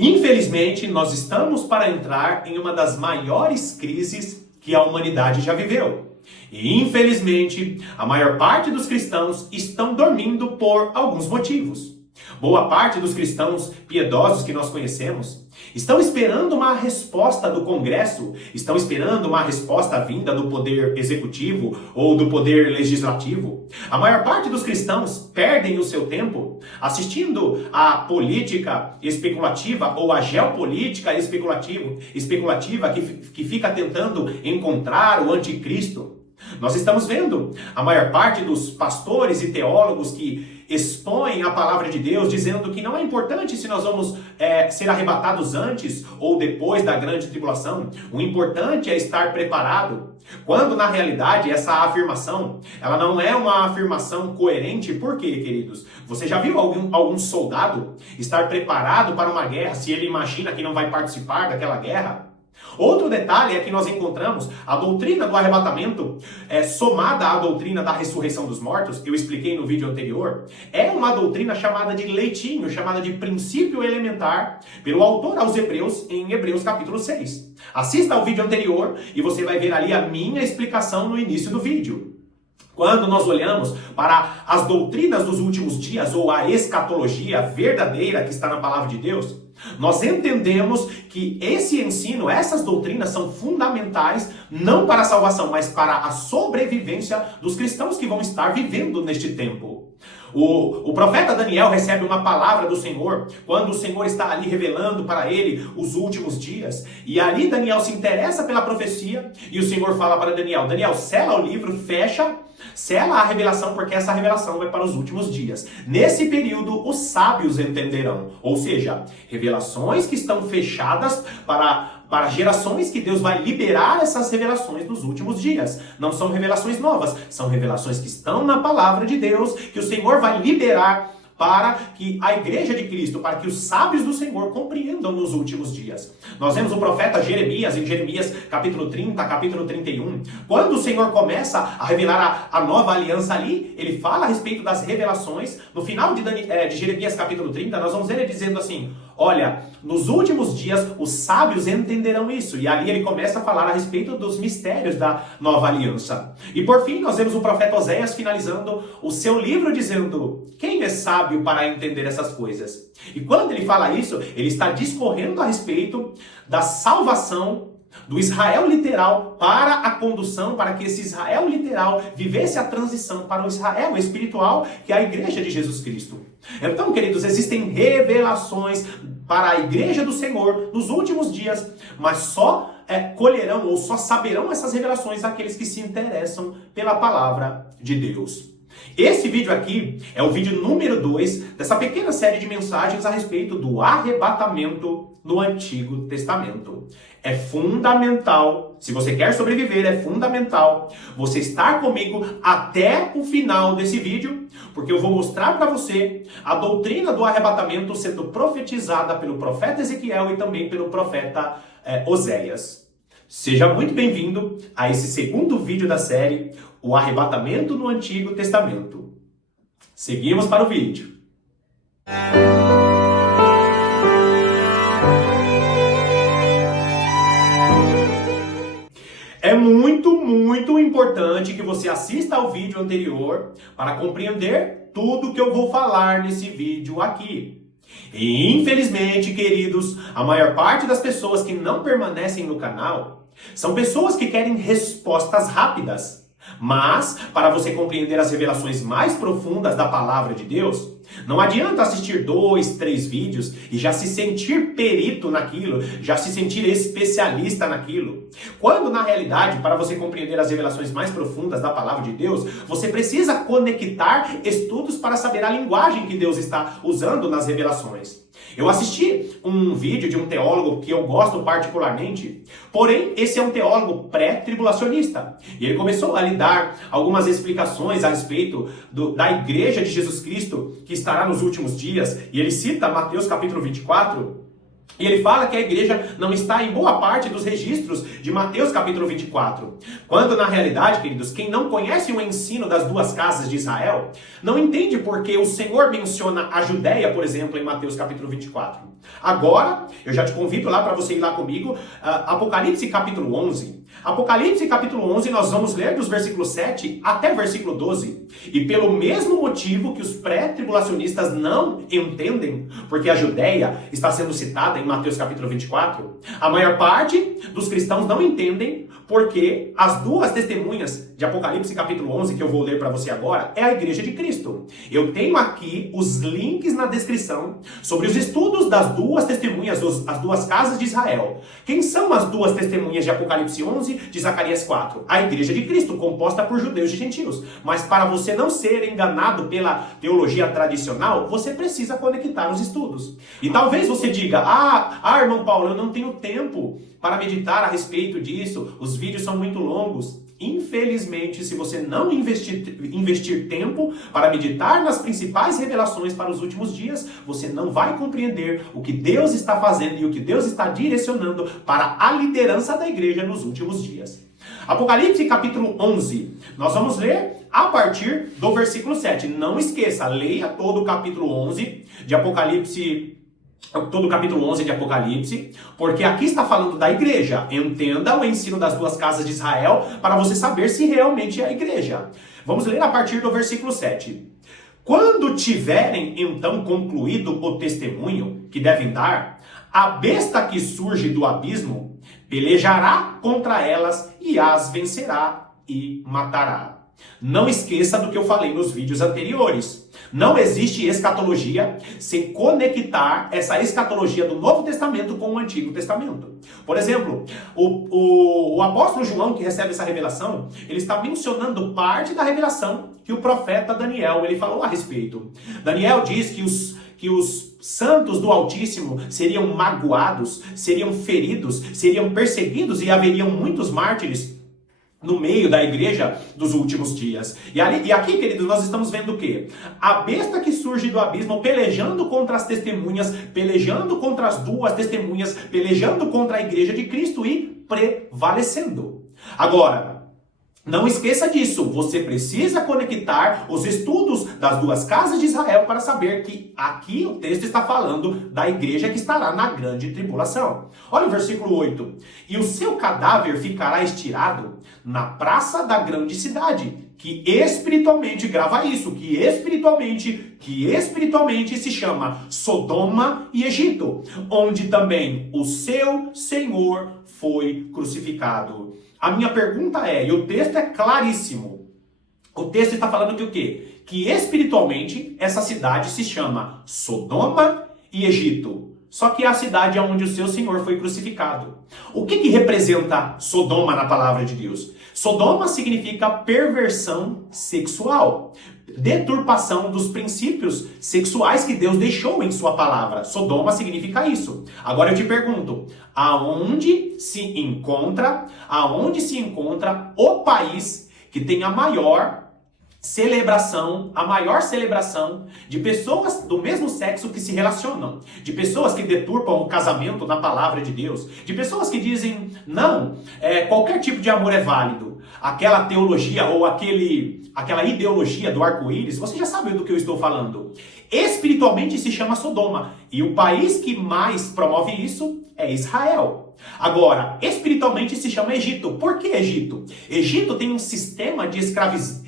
Infelizmente, nós estamos para entrar em uma das maiores crises que a humanidade já viveu. E infelizmente, a maior parte dos cristãos estão dormindo por alguns motivos. Boa parte dos cristãos piedosos que nós conhecemos estão esperando uma resposta do Congresso, estão esperando uma resposta vinda do poder executivo ou do poder legislativo. A maior parte dos cristãos perdem o seu tempo assistindo à política especulativa ou à geopolítica especulativa que fica tentando encontrar o anticristo. Nós estamos vendo a maior parte dos pastores e teólogos que expõem a palavra de Deus, dizendo que não é importante se nós vamos ser arrebatados antes ou depois da grande tribulação. O importante é estar preparado. Quando, na realidade, essa afirmação, ela não é uma afirmação coerente. Por quê, queridos? Você já viu algum soldado estar preparado para uma guerra se ele imagina que não vai participar daquela guerra? Outro detalhe é que nós encontramos a doutrina do arrebatamento somada à doutrina da ressurreição dos mortos, que eu expliquei no vídeo anterior, é uma doutrina chamada de leitinho, chamada de princípio elementar, pelo autor aos Hebreus, em Hebreus capítulo 6. Assista ao vídeo anterior e você vai ver ali a minha explicação no início do vídeo. Quando nós olhamos para as doutrinas dos últimos dias, ou a escatologia verdadeira que está na palavra de Deus, nós entendemos que esse ensino, essas doutrinas são fundamentais não para a salvação, mas para a sobrevivência dos cristãos que vão estar vivendo neste tempo. O profeta Daniel recebe uma palavra do Senhor quando o Senhor está ali revelando para ele os últimos dias. E ali Daniel se interessa pela profecia e o Senhor fala para Daniel: Daniel, sela o livro, sela a revelação, porque essa revelação vai para os últimos dias. Nesse período, os sábios entenderão. Ou seja, revelações que estão fechadas para gerações que Deus vai liberar essas revelações nos últimos dias. Não são revelações novas, são revelações que estão na palavra de Deus, que o Senhor vai liberar para que a igreja de Cristo, para que os sábios do Senhor compreendam nos últimos dias. Nós vemos o profeta Jeremias, em Jeremias capítulo 30, capítulo 31. Quando o Senhor começa a revelar a nova aliança ali, ele fala a respeito das revelações. No final de Jeremias capítulo 30, nós vamos ver ele dizendo assim: olha, nos últimos dias os sábios entenderão isso. E ali ele começa a falar a respeito dos mistérios da nova aliança. E por fim, nós vemos o profeta Oséias finalizando o seu livro dizendo: quem é sábio para entender essas coisas? E quando ele fala isso, ele está discorrendo a respeito da salvação do Israel literal para a condução, para que esse Israel literal vivesse a transição para o Israel espiritual, que é a igreja de Jesus Cristo. Então, queridos, existem revelações para a igreja do Senhor nos últimos dias, mas só colherão ou só saberão essas revelações aqueles que se interessam pela palavra de Deus. Esse vídeo aqui é o vídeo número 2 dessa pequena série de mensagens a respeito do arrebatamento no Antigo Testamento. É fundamental, se você quer sobreviver, é fundamental você estar comigo até o final desse vídeo, porque eu vou mostrar para você a doutrina do arrebatamento sendo profetizada pelo profeta Ezequiel e também pelo profeta Oséias. Seja muito bem-vindo a esse segundo vídeo da série, o arrebatamento no Antigo Testamento. Seguimos para o vídeo. É muito importante que você assista ao vídeo anterior para compreender tudo que eu vou falar nesse vídeo aqui. E infelizmente, queridos, a maior parte das pessoas que não permanecem no canal são pessoas que querem respostas rápidas. Mas, para você compreender as revelações mais profundas da palavra de Deus, não adianta assistir 2, 3 vídeos e já se sentir perito naquilo, já se sentir especialista naquilo. Quando, na realidade, para você compreender as revelações mais profundas da palavra de Deus, você precisa conectar estudos para saber a linguagem que Deus está usando nas revelações. Eu assisti um vídeo de um teólogo que eu gosto particularmente, porém esse é um teólogo pré-tribulacionista. E ele começou a lhe dar algumas explicações a respeito da igreja de Jesus Cristo que estará nos últimos dias. E ele cita Mateus capítulo 24, e ele fala que a igreja não está em boa parte dos registros de Mateus capítulo 24. Quando, na realidade, queridos, quem não conhece o ensino das duas casas de Israel, não entende porque o Senhor menciona a Judéia, por exemplo, em Mateus capítulo 24. Agora, eu já te convido lá para você ir lá comigo, Apocalipse capítulo 11. Apocalipse capítulo 11, nós vamos ler dos versículos 7 até o versículo 12. E pelo mesmo motivo que os pré-tribulacionistas não entendem, porque a Judéia está sendo citada em Mateus capítulo 24, a maior parte dos cristãos não entendem porque as duas testemunhas de Apocalipse capítulo 11, que eu vou ler para você agora, é a igreja de Cristo. Eu tenho aqui os links na descrição sobre os estudos das duas testemunhas, as duas casas de Israel. Quem são as duas testemunhas de Apocalipse 11, de Zacarias 4? A igreja de Cristo, composta por judeus e gentios. Mas para você não ser enganado pela teologia tradicional, você precisa conectar os estudos. E talvez você diga, irmão Paulo, eu não tenho tempo para meditar a respeito disso, os vídeos são muito longos. Infelizmente, se você não investir tempo para meditar nas principais revelações para os últimos dias, você não vai compreender o que Deus está fazendo e o que Deus está direcionando para a liderança da igreja nos últimos dias. Apocalipse capítulo 11, nós vamos ler a partir do versículo 7. Não esqueça, leia todo o capítulo 11 de Apocalipse, todo o capítulo 11 de Apocalipse, porque aqui está falando da igreja. Entenda o ensino das duas casas de Israel para você saber se realmente é a igreja. Vamos ler a partir do versículo 7. Quando tiverem então concluído o testemunho que devem dar, a besta que surge do abismo pelejará contra elas e as vencerá e matará. Não esqueça do que eu falei nos vídeos anteriores. Não existe escatologia sem conectar essa escatologia do Novo Testamento com o Antigo Testamento. Por exemplo, o apóstolo João, que recebe essa revelação, ele está mencionando parte da revelação que o profeta Daniel ele falou a respeito. Daniel diz que os santos do Altíssimo seriam magoados, seriam feridos, seriam perseguidos e haveriam muitos mártires no meio da igreja dos últimos dias. E aqui, queridos, nós estamos vendo o quê? A besta que surge do abismo pelejando contra as testemunhas, pelejando contra as duas testemunhas, pelejando contra a igreja de Cristo e prevalecendo. Agora, não esqueça disso, você precisa conectar os estudos das duas casas de Israel para saber que aqui o texto está falando da igreja que estará na grande tribulação. Olha o versículo 8. E o seu cadáver ficará estirado na praça da grande cidade, que espiritualmente, grava isso, que espiritualmente se chama Sodoma e Egito, onde também o seu Senhor foi crucificado. A minha pergunta é, e o texto é claríssimo, o texto está falando que o quê? Que espiritualmente essa cidade se chama Sodoma e Egito. Só que é a cidade onde o seu Senhor foi crucificado. O que representa Sodoma na palavra de Deus? Sodoma significa perversão sexual, deturpação dos princípios sexuais que Deus deixou em sua palavra. Sodoma significa isso. Agora eu te pergunto, aonde se encontra o país que tem a maior celebração de pessoas do mesmo sexo que se relacionam, de pessoas que deturpam o casamento na palavra de Deus, de pessoas que dizem, não, qualquer tipo de amor é válido. Aquela teologia ou aquela ideologia do arco-íris, você já sabe do que eu estou falando. Espiritualmente se chama Sodoma. E o país que mais promove isso é Israel. Agora, espiritualmente se chama Egito. Por que Egito? Egito tem um sistema de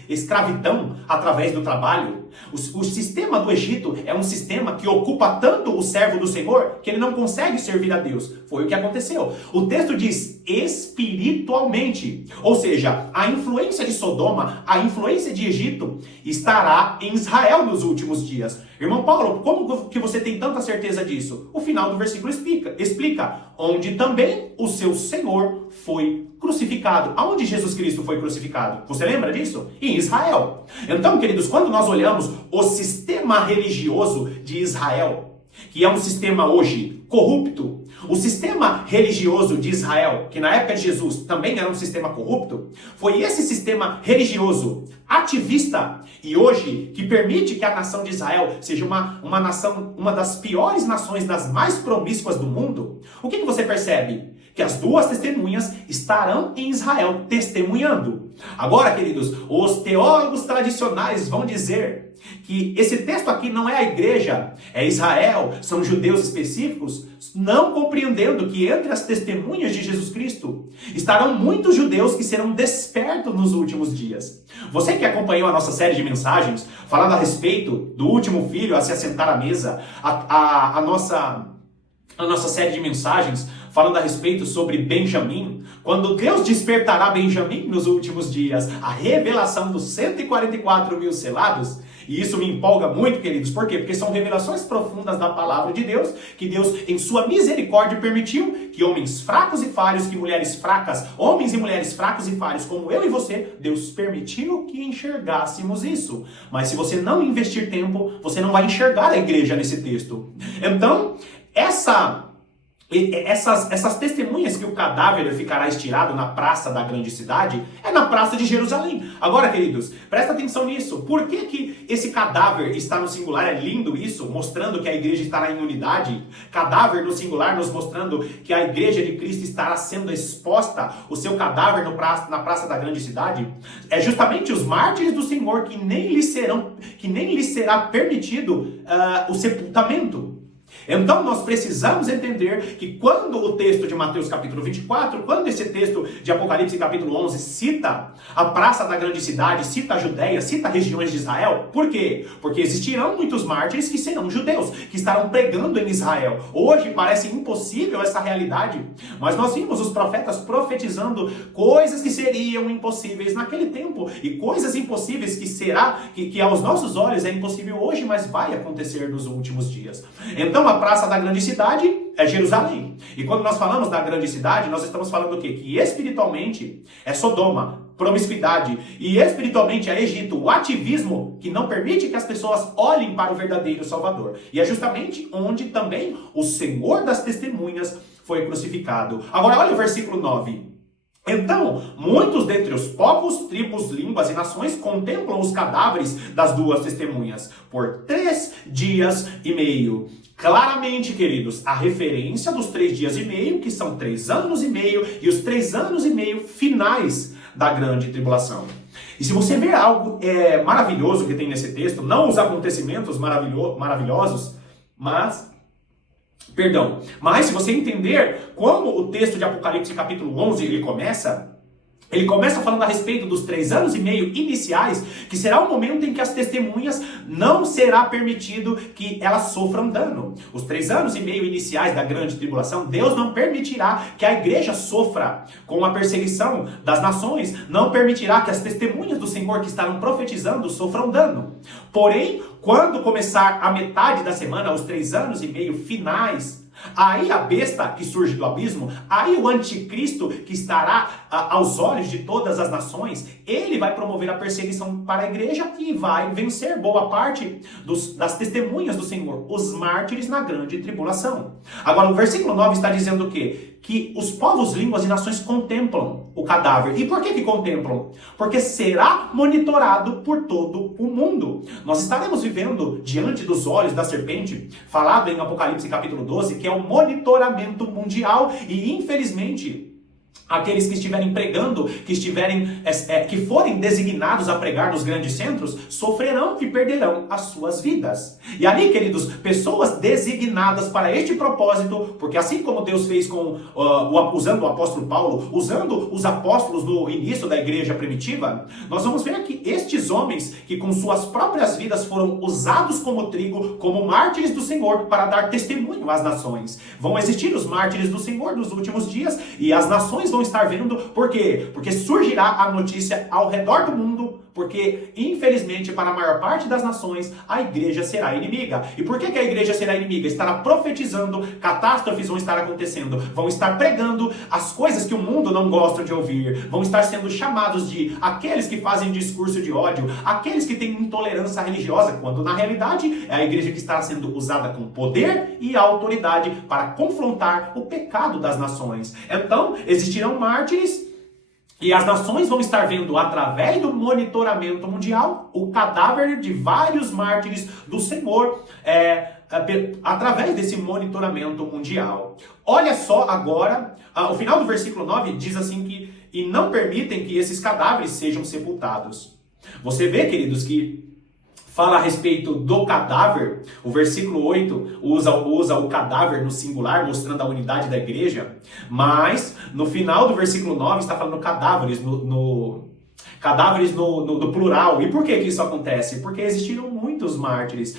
escravidão através do trabalho. O sistema do Egito é um sistema que ocupa tanto o servo do Senhor que ele não consegue servir a Deus. Foi o que aconteceu. O texto diz espiritualmente. Ou seja, a influência de Sodoma, a influência de Egito estará em Israel nos últimos dias. Irmão Paulo, como que você tem tanta certeza disso? O final do versículo explica. Onde também o seu Senhor foi crucificado. Aonde Jesus Cristo foi crucificado? Você lembra disso? Em Israel. Então, queridos, quando nós olhamos o sistema religioso de Israel, que é um sistema hoje corrupto, o sistema religioso de Israel, que na época de Jesus também era um sistema corrupto, foi esse sistema religioso ativista e hoje que permite que a nação de Israel seja uma nação, uma das piores nações, das mais promíscuas do mundo. O que você percebe? Que as duas testemunhas estarão em Israel testemunhando. Agora, queridos, os teólogos tradicionais vão dizer que esse texto aqui não é a igreja, é Israel, são judeus específicos, não compreendendo que entre as testemunhas de Jesus Cristo estarão muitos judeus que serão despertos nos últimos dias. Você que acompanhou a nossa série de mensagens, falando a respeito do último filho a se assentar à mesa, a nossa série de mensagens falando a respeito sobre Benjamim, quando Deus despertará Benjamim nos últimos dias, a revelação dos 144 mil selados, e isso me empolga muito, queridos, por quê? Porque são revelações profundas da palavra de Deus, que Deus, em sua misericórdia, permitiu que homens fracos e falhos, que mulheres fracas, homens e mulheres fracos e falhos, como eu e você, Deus permitiu que enxergássemos isso. Mas se você não investir tempo, você não vai enxergar a igreja nesse texto. Então, essas testemunhas que o cadáver ficará estirado na praça da grande cidade, é na praça de Jerusalém. Agora, queridos, presta atenção nisso. Por que esse cadáver está no singular? É lindo isso, mostrando que a igreja estará em unidade. Cadáver no singular, nos mostrando que a igreja de Cristo estará sendo exposta, o seu cadáver na praça da grande cidade. É justamente os mártires do Senhor que nem lhes será permitido o sepultamento. Então nós precisamos entender que quando o texto de Mateus capítulo 24, quando esse texto de Apocalipse capítulo 11 cita a praça da grande cidade, cita a Judéia, cita regiões de Israel, por quê? Porque existirão muitos mártires que serão judeus, que estarão pregando em Israel. Hoje parece impossível essa realidade, mas nós vimos os profetas profetizando coisas que seriam impossíveis naquele tempo, e coisas impossíveis que aos nossos olhos é impossível hoje, mas vai acontecer nos últimos dias. Então a praça da grande cidade é Jerusalém. E quando nós falamos da grande cidade, nós estamos falando o quê? Que espiritualmente é Sodoma, promiscuidade, e espiritualmente é Egito, o ativismo que não permite que as pessoas olhem para o verdadeiro Salvador. E é justamente onde também o Senhor das testemunhas foi crucificado. Agora olha o versículo 9. Então, muitos dentre os povos, tribos, línguas e nações contemplam os cadáveres das duas testemunhas por 3 dias e meio. Claramente, queridos, a referência dos 3 dias e meio, que são 3 anos e meio, e os 3 anos e meio finais da grande tribulação. E se você ver algo maravilhoso que tem nesse texto, não os acontecimentos maravilhosos, mas se você entender como o texto de Apocalipse capítulo 11 ele começa falando a respeito dos 3 anos e meio iniciais, que será o momento em que as testemunhas não será permitido que elas sofram dano. Os 3 anos e meio iniciais da grande tribulação, Deus não permitirá que a igreja sofra com a perseguição das nações, não permitirá que as testemunhas do Senhor que estarão profetizando sofram dano. Porém, quando começar a metade da semana, os 3 anos e meio finais, aí a besta que surge do abismo, aí o anticristo que estará aos olhos de todas as nações, ele vai promover a perseguição para a igreja e vai vencer boa parte das testemunhas do Senhor, os mártires na grande tribulação. Agora o versículo 9 está dizendo o quê? Que os povos, línguas e nações contemplam o cadáver. E por que contemplam? Porque será monitorado por todo o mundo. Nós estaremos vivendo diante dos olhos da serpente, falado em Apocalipse capítulo 12, que é o monitoramento mundial, e infelizmente aqueles que estiverem pregando, que forem designados a pregar nos grandes centros, sofrerão e perderão as suas vidas. E ali, queridos, pessoas designadas para este propósito, porque assim como Deus fez usando o apóstolo Paulo, usando os apóstolos no início da igreja primitiva, nós vamos ver que estes homens, que com suas próprias vidas foram usados como trigo, como mártires do Senhor, para dar testemunho às nações. Vão existir os mártires do Senhor nos últimos dias, e as nações vão estar vendo. Por quê? Porque surgirá a notícia ao redor do mundo, porque infelizmente para a maior parte das nações a igreja será inimiga. E por que a igreja será inimiga? Estará profetizando, catástrofes vão estar acontecendo, vão estar pregando as coisas que o mundo não gosta de ouvir, vão estar sendo chamados de aqueles que fazem discurso de ódio, aqueles que têm intolerância religiosa, quando na realidade é a igreja que está sendo usada com poder e autoridade para confrontar o pecado das nações. Então existirão mártires, e as nações vão estar vendo, através do monitoramento mundial, o cadáver de vários mártires do Senhor, através desse monitoramento mundial. Olha só agora, o final do versículo 9 diz assim que, e não permitem que esses cadáveres sejam sepultados. Você vê, queridos, que fala a respeito do cadáver. O versículo 8 usa o cadáver no singular, mostrando a unidade da igreja. Mas, no final do versículo 9, está falando cadáveres cadáveres no plural. E por que isso acontece? Porque existiram muitos mártires.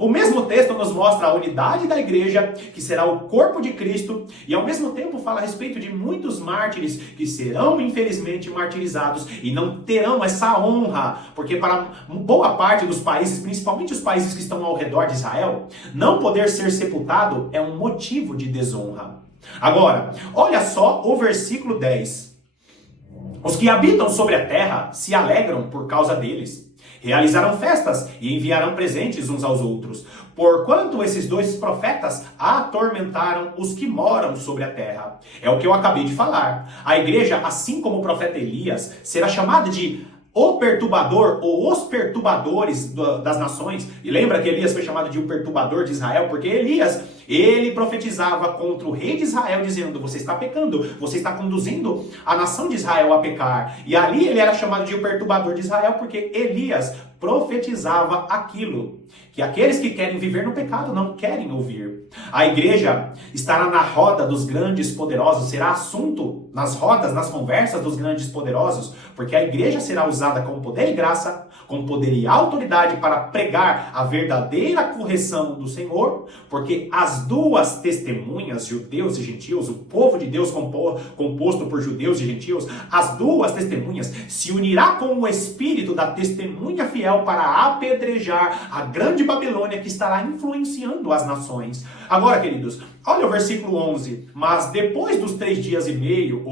O mesmo texto nos mostra a unidade da igreja, que será o corpo de Cristo, e ao mesmo tempo fala a respeito de muitos mártires que serão, infelizmente, martirizados e não terão essa honra, porque para boa parte dos países, principalmente os países que estão ao redor de Israel, não poder ser sepultado é um motivo de desonra. Agora, olha só o versículo 10. Os que habitam sobre a terra se alegram por causa deles. Realizarão festas e enviarão presentes uns aos outros, porquanto esses dois profetas atormentaram os que moram sobre a terra. É o que eu acabei de falar. A igreja, assim como o profeta Elias, será chamada de o perturbador ou os perturbadores das nações. E lembra que Elias foi chamado de o perturbador de Israel? Porque Elias, ele profetizava contra o rei de Israel, dizendo: você está pecando, você está conduzindo a nação de Israel a pecar. E ali ele era chamado de o perturbador de Israel, porque Elias profetizava aquilo que aqueles que querem viver no pecado não querem ouvir. A igreja estará na roda dos grandes poderosos, será assunto nas rodas, nas conversas dos grandes poderosos, porque a igreja será usada com poder e graça, com poder e autoridade para pregar a verdadeira correção do Senhor, porque as duas testemunhas, judeus e gentios, o povo de Deus composto por judeus e gentios, as duas testemunhas se unirá com o espírito da testemunha fiel para apedrejar a grande Babilônia que estará influenciando as nações. Agora, queridos, olha o versículo 11. Mas depois dos 3 dias e meio,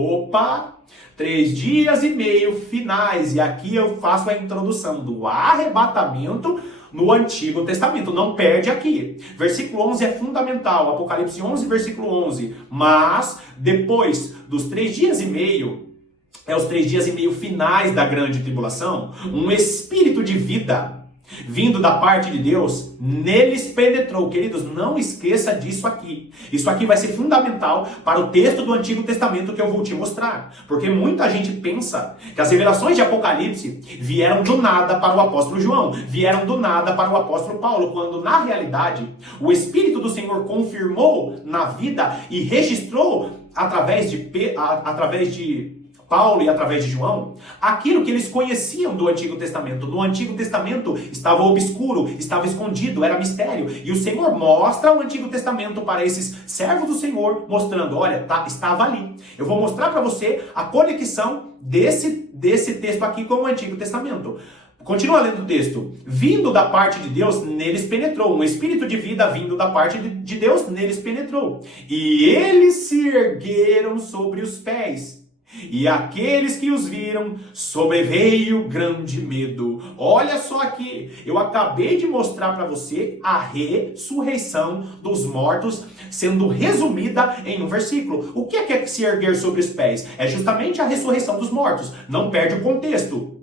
3 dias e meio finais, e aqui eu faço a introdução do arrebatamento no Antigo Testamento, não perde aqui. Versículo 11 é fundamental, Apocalipse 11, versículo 11. Mas depois dos 3 dias e meio, os 3 dias e meio finais da grande tribulação, um espírito de vida vindo da parte de Deus, neles penetrou. Queridos, não esqueça disso aqui. Isso aqui vai ser fundamental para o texto do Antigo Testamento que eu vou te mostrar. Porque muita gente pensa que as revelações de Apocalipse vieram do nada para o apóstolo João, vieram do nada para o apóstolo Paulo, quando na realidade o Espírito do Senhor confirmou na vida e registrou através de Paulo e através de João, aquilo que eles conheciam do Antigo Testamento. No Antigo Testamento estava obscuro, estava escondido, era mistério. E o Senhor mostra o Antigo Testamento para esses servos do Senhor, mostrando: olha, estava ali. Eu vou mostrar para você a conexão desse texto aqui com o Antigo Testamento. Continua lendo o texto. Vindo da parte de Deus, neles penetrou. Um espírito de vida vindo da parte de Deus, neles penetrou. E eles se ergueram sobre os pés. E aqueles que os viram, sobreveio grande medo. Olha só aqui, eu acabei de mostrar para você a ressurreição dos mortos sendo resumida em um versículo. O que é se erguer sobre os pés? É justamente a ressurreição dos mortos. Não perde o contexto.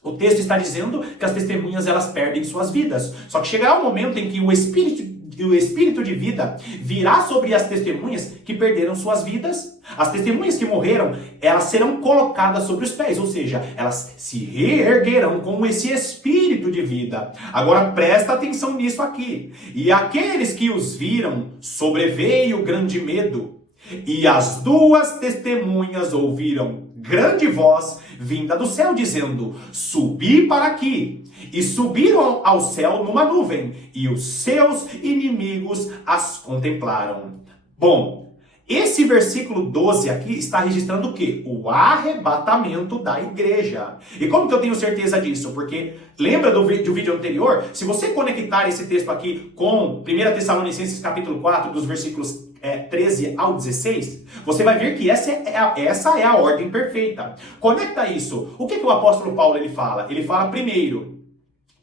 O texto está dizendo que as testemunhas elas perdem suas vidas. Só que chegará um momento em que o espírito de vida virá sobre as testemunhas que perderam suas vidas. As testemunhas que morreram, elas serão colocadas sobre os pés, ou seja, elas se reerguerão com esse espírito de vida. Agora presta atenção nisso aqui. E aqueles que os viram, sobreveio grande medo. E as duas testemunhas ouviram grande voz vinda do céu, dizendo: subi para aqui. E subiram ao céu numa nuvem, e os seus inimigos as contemplaram. Bom, esse versículo 12 aqui está registrando o quê? O arrebatamento da igreja. E como que eu tenho certeza disso? Porque lembra do vídeo anterior? Se você conectar esse texto aqui com 1 Tessalonicenses capítulo 4, dos versículos 13 ao 16, você vai ver que essa é a ordem perfeita. Conecta isso. O que o apóstolo Paulo ele fala? Ele fala primeiro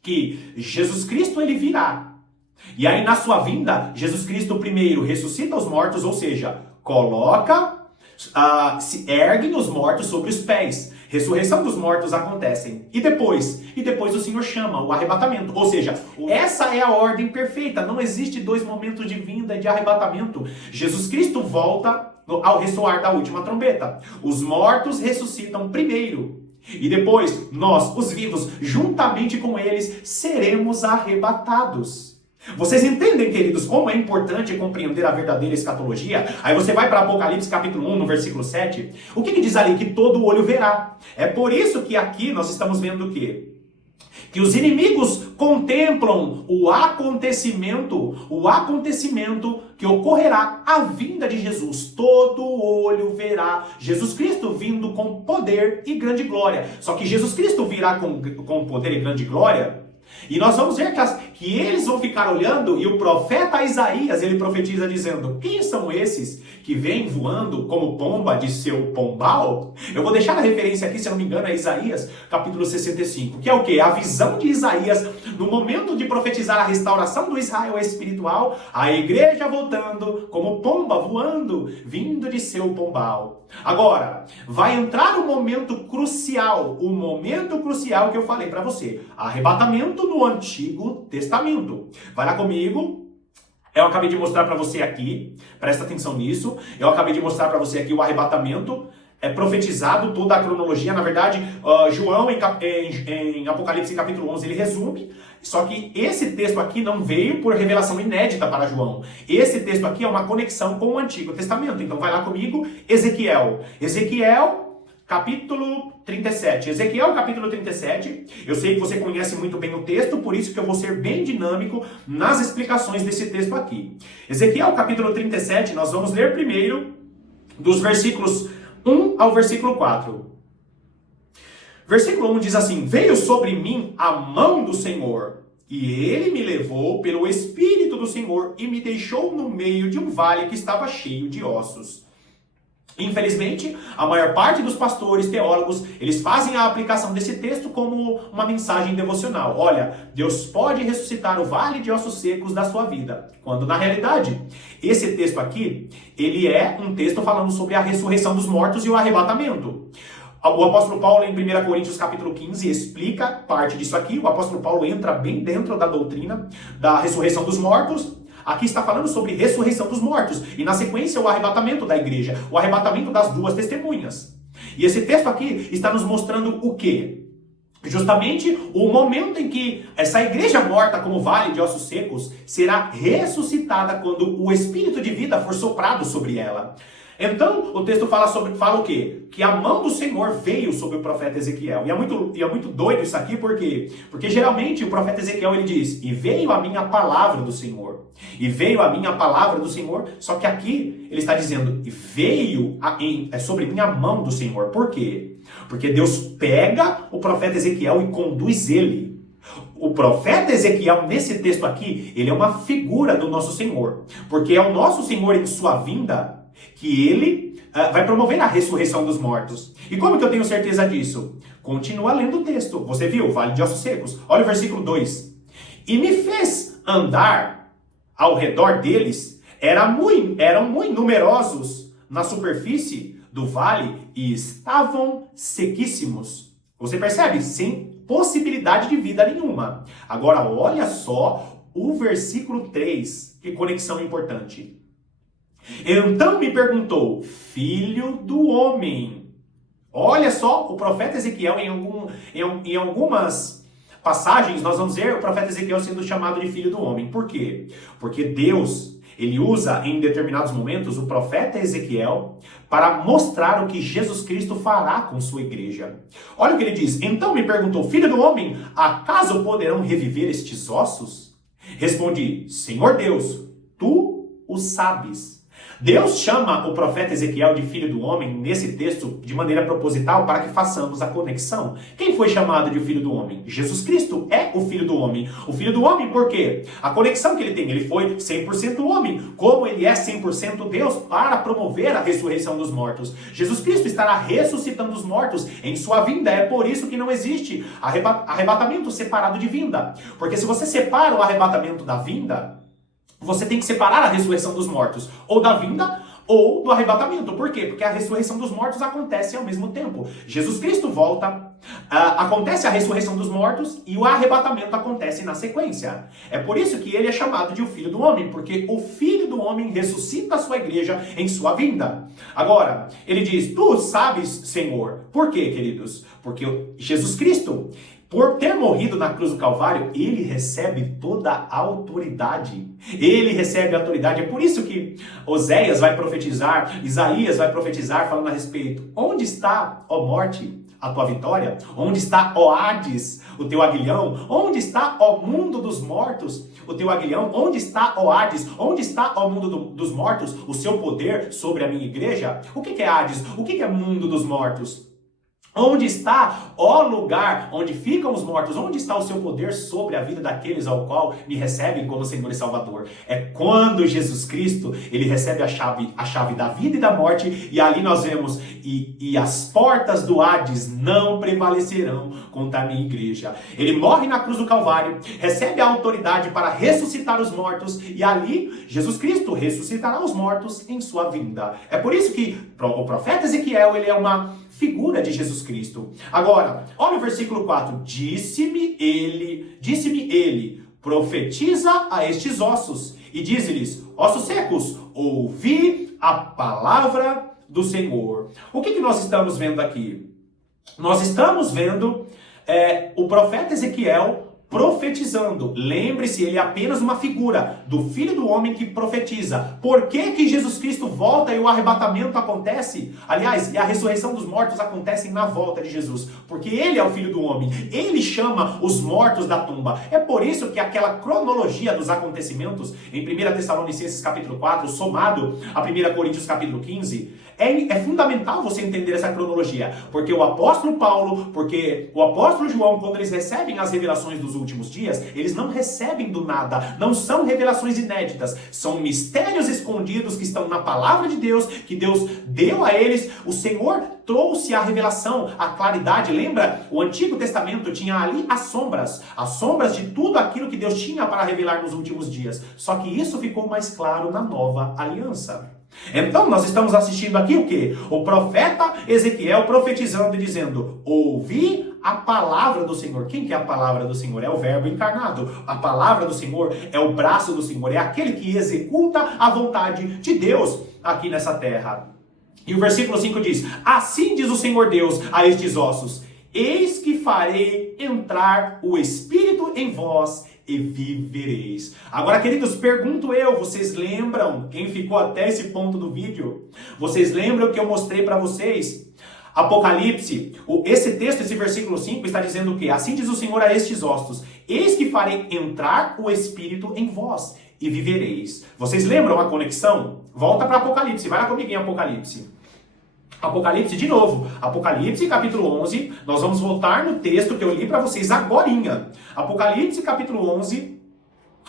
que Jesus Cristo ele virá. E aí na sua vinda, Jesus Cristo primeiro ressuscita os mortos, ou seja, se erguem os mortos sobre os pés. Ressurreição dos mortos acontecem. E depois o Senhor chama o arrebatamento. Ou seja, essa é a ordem perfeita. Não existe 2 momentos de vinda e de arrebatamento. Jesus Cristo volta ao ressoar da última trombeta. Os mortos ressuscitam primeiro. E depois, nós, os vivos, juntamente com eles, seremos arrebatados. Vocês entendem, queridos, como é importante compreender a verdadeira escatologia? Aí você vai para Apocalipse capítulo 1, no versículo 7. O que diz ali? Que todo olho verá. É por isso que aqui nós estamos vendo o quê? Que os inimigos contemplam o acontecimento que ocorrerá à vinda de Jesus. Todo olho verá Jesus Cristo vindo com poder e grande glória. Só que Jesus Cristo virá com poder e grande glória. E nós vamos ver que eles vão ficar olhando, e o profeta Isaías, ele profetiza dizendo: quem são esses que vêm voando como pomba de seu pombal? Eu vou deixar a referência aqui, se eu não me engano, é Isaías, capítulo 65, que é o quê? A visão de Isaías no momento de profetizar a restauração do Israel espiritual, a igreja voltando como pomba voando, vindo de seu pombal. Agora, vai entrar o momento crucial que eu falei para você, arrebatamento no Antigo Testamento. Vai lá comigo. Eu acabei de mostrar para você aqui, presta atenção nisso, eu acabei de mostrar para você aqui o arrebatamento, é profetizado, toda a cronologia, na verdade, João em Apocalipse capítulo 11, ele resume, só que esse texto aqui não veio por revelação inédita para João. Esse texto aqui é uma conexão com o Antigo Testamento. Então vai lá comigo, Ezequiel, capítulo 37. Ezequiel, capítulo 37. Eu sei que você conhece muito bem o texto, por isso que eu vou ser bem dinâmico nas explicações desse texto aqui. Ezequiel, capítulo 37, nós vamos ler primeiro dos versículos 1 ao versículo 4. Versículo 1 diz assim: veio sobre mim a mão do Senhor, e ele me levou pelo Espírito do Senhor e me deixou no meio de um vale que estava cheio de ossos. Infelizmente, a maior parte dos pastores, teólogos, eles fazem a aplicação desse texto como uma mensagem devocional. Olha, Deus pode ressuscitar o vale de ossos secos da sua vida. Quando, na realidade, esse texto aqui, ele é um texto falando sobre a ressurreição dos mortos e o arrebatamento. O apóstolo Paulo, em 1 Coríntios capítulo 15, explica parte disso aqui. O apóstolo Paulo entra bem dentro da doutrina da ressurreição dos mortos. Aqui está falando sobre ressurreição dos mortos. E na sequência, o arrebatamento da igreja. O arrebatamento das duas testemunhas. E esse texto aqui está nos mostrando o quê? Justamente o momento em que essa igreja morta como vale de ossos secos será ressuscitada quando o espírito de vida for soprado sobre ela. Então, o texto fala o quê? Que a mão do Senhor veio sobre o profeta Ezequiel. E é muito doido isso aqui, por quê? Porque geralmente o profeta Ezequiel, ele diz: e veio a minha palavra do Senhor. E veio a minha palavra do Senhor. Só que aqui ele está dizendo: e veio sobre minha mão do Senhor. Por quê? Porque Deus pega o profeta Ezequiel e conduz ele. O profeta Ezequiel, nesse texto aqui, ele é uma figura do nosso Senhor. Porque é o nosso Senhor em sua vinda que ele vai promover a ressurreição dos mortos. E como que eu tenho certeza disso? Continua lendo o texto. Você viu? Vale de ossos secos. Olha o versículo 2. E me fez andar ao redor deles. Eram muito numerosos na superfície do vale e estavam sequíssimos. Você percebe? Sem possibilidade de vida nenhuma. Agora, olha só o versículo 3. Que conexão importante. Então me perguntou: filho do homem. Olha só, o profeta Ezequiel, em algumas passagens, nós vamos ver o profeta Ezequiel sendo chamado de filho do homem. Por quê? Porque Deus, ele usa em determinados momentos o profeta Ezequiel para mostrar o que Jesus Cristo fará com sua igreja. Olha o que ele diz: então me perguntou: filho do homem, acaso poderão reviver estes ossos? Respondi: Senhor Deus, tu o sabes. Deus chama o profeta Ezequiel de filho do homem nesse texto de maneira proposital para que façamos a conexão. Quem foi chamado de filho do homem? Jesus Cristo é o filho do homem. O filho do homem por quê? A conexão que ele tem. Ele foi 100% homem, como ele é 100% Deus, para promover a ressurreição dos mortos. Jesus Cristo estará ressuscitando os mortos em sua vinda. É por isso que não existe arrebatamento separado de vinda. Porque se você separa o arrebatamento da vinda, você tem que separar a ressurreição dos mortos, ou da vinda, ou do arrebatamento. Por quê? Porque a ressurreição dos mortos acontece ao mesmo tempo. Jesus Cristo volta, acontece a ressurreição dos mortos e o arrebatamento acontece na sequência. É por isso que ele é chamado de o Filho do Homem, porque o Filho do Homem ressuscita a sua igreja em sua vinda. Agora, ele diz, tu sabes, Senhor. Por quê, queridos? Porque Jesus Cristo, por ter morrido na cruz do Calvário, ele recebe toda a autoridade. Ele recebe a autoridade. É por isso que Oséias vai profetizar, Isaías vai profetizar, falando a respeito. Onde está, ó morte, a tua vitória? Onde está, ó Hades, o teu aguilhão? Onde está, ó mundo dos mortos, o teu aguilhão? Onde está, ó Hades? Onde está, ó mundo dos mortos, o seu poder sobre a minha igreja? O que é Hades? O que é mundo dos mortos? Onde está, ó lugar onde ficam os mortos? Onde está o seu poder sobre a vida daqueles ao qual me recebem como Senhor e Salvador? É quando Jesus Cristo, ele recebe a chave da vida e da morte, e ali nós vemos, e as portas do Hades não prevalecerão contra a minha igreja. Ele morre na cruz do Calvário, recebe a autoridade para ressuscitar os mortos, e ali Jesus Cristo ressuscitará os mortos em sua vinda. É por isso que o profeta Ezequiel, ele é uma figura de Jesus Cristo. Agora, olha o versículo 4. Disse-me ele, profetiza a estes ossos, e diz-lhes, ossos secos, ouvi a palavra do Senhor. O que nós estamos vendo aqui? Nós estamos vendo o profeta Ezequiel profetizando. Lembre-se, ele é apenas uma figura do Filho do Homem que profetiza. Por que Jesus Cristo volta e o arrebatamento acontece? Aliás, e a ressurreição dos mortos acontece na volta de Jesus. Porque ele é o Filho do Homem. Ele chama os mortos da tumba. É por isso que aquela cronologia dos acontecimentos em 1 Tessalonicenses capítulo 4, somado a 1 Coríntios capítulo 15, é fundamental você entender essa cronologia. Porque o apóstolo Paulo, porque o apóstolo João, quando eles recebem as revelações dos últimos dias, eles não recebem do nada, não são revelações inéditas, são mistérios escondidos que estão na palavra de Deus, que Deus deu a eles. O Senhor trouxe a revelação, a claridade. Lembra? O Antigo Testamento tinha ali as sombras de tudo aquilo que Deus tinha para revelar nos últimos dias. Só que isso ficou mais claro na nova aliança. Então, nós estamos assistindo aqui o quê? O profeta Ezequiel profetizando e dizendo, ouvi a palavra do Senhor. Quem que é a palavra do Senhor? É o verbo encarnado. A palavra do Senhor é o braço do Senhor, é aquele que executa a vontade de Deus aqui nessa terra. E o versículo 5 diz, assim diz o Senhor Deus a estes ossos, eis que farei entrar o Espírito em vós e vivereis. Agora, queridos, pergunto eu, vocês lembram, quem ficou até esse ponto do vídeo, vocês lembram que eu mostrei para vocês? Apocalipse, esse texto, esse versículo 5 está dizendo o quê? Assim diz o Senhor a estes ossos, eis que farei entrar o Espírito em vós e vivereis. Vocês lembram a conexão? Volta para Apocalipse, vai lá comigo em Apocalipse. Apocalipse de novo, Apocalipse capítulo 11, nós vamos voltar no texto que eu li para vocês agorinha. Apocalipse capítulo 11,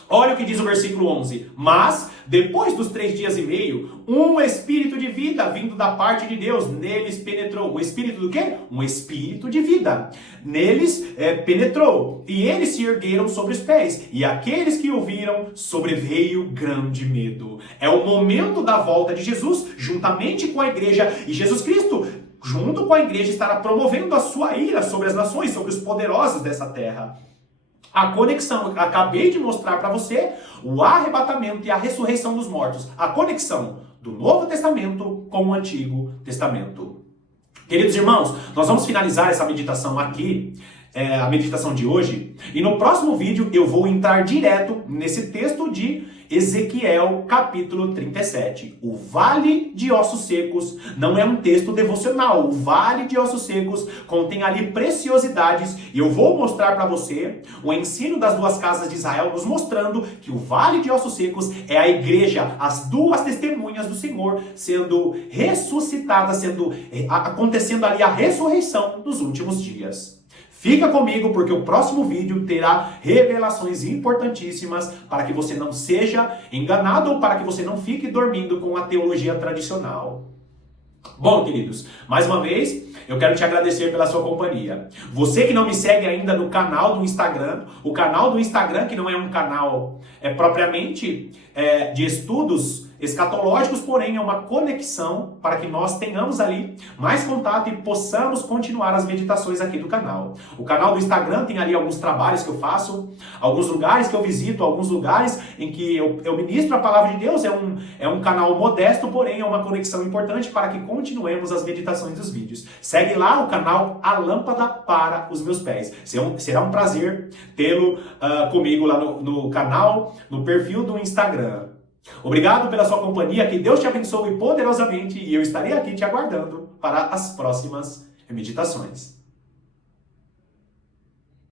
olha o que diz o versículo 11. Mas, depois dos 3 dias e meio, um espírito de vida vindo da parte de Deus, neles penetrou. Um espírito do quê? Um espírito de vida. Neles penetrou. E eles se ergueram sobre os pés. E aqueles que ouviram, sobreveio grande medo. É o momento da volta de Jesus, juntamente com a igreja. E Jesus Cristo, junto com a igreja, estará promovendo a sua ira sobre as nações, sobre os poderosos dessa terra. A conexão, acabei de mostrar para você o arrebatamento e a ressurreição dos mortos. A conexão do Novo Testamento com o Antigo Testamento. Queridos irmãos, nós vamos finalizar essa meditação aqui, a meditação de hoje. E no próximo vídeo eu vou entrar direto nesse texto de Ezequiel, capítulo 37. O Vale de Ossos Secos não é um texto devocional. O Vale de Ossos Secos contém ali preciosidades. E eu vou mostrar para você o ensino das duas casas de Israel, nos mostrando que o Vale de Ossos Secos é a igreja, as duas testemunhas do Senhor sendo ressuscitadas, acontecendo ali a ressurreição dos últimos dias. Fica comigo porque o próximo vídeo terá revelações importantíssimas para que você não seja enganado ou para que você não fique dormindo com a teologia tradicional. Bom, queridos, mais uma vez, eu quero te agradecer pela sua companhia. Você que não me segue ainda no canal do Instagram, o canal do Instagram que não é um canal propriamente de estudos escatológicos, porém é uma conexão para que nós tenhamos ali mais contato e possamos continuar as meditações aqui do canal. O canal do Instagram tem ali alguns trabalhos que eu faço, alguns lugares que eu visito, alguns lugares em que eu ministro a palavra de Deus. É um canal modesto, porém é uma conexão importante para que continuemos as meditações dos vídeos. Segue lá o canal A Lâmpada para os Meus Pés. Será um prazer tê-lo comigo lá no canal, no perfil do Instagram. Obrigado pela sua companhia, que Deus te abençoe poderosamente e eu estarei aqui te aguardando para as próximas meditações.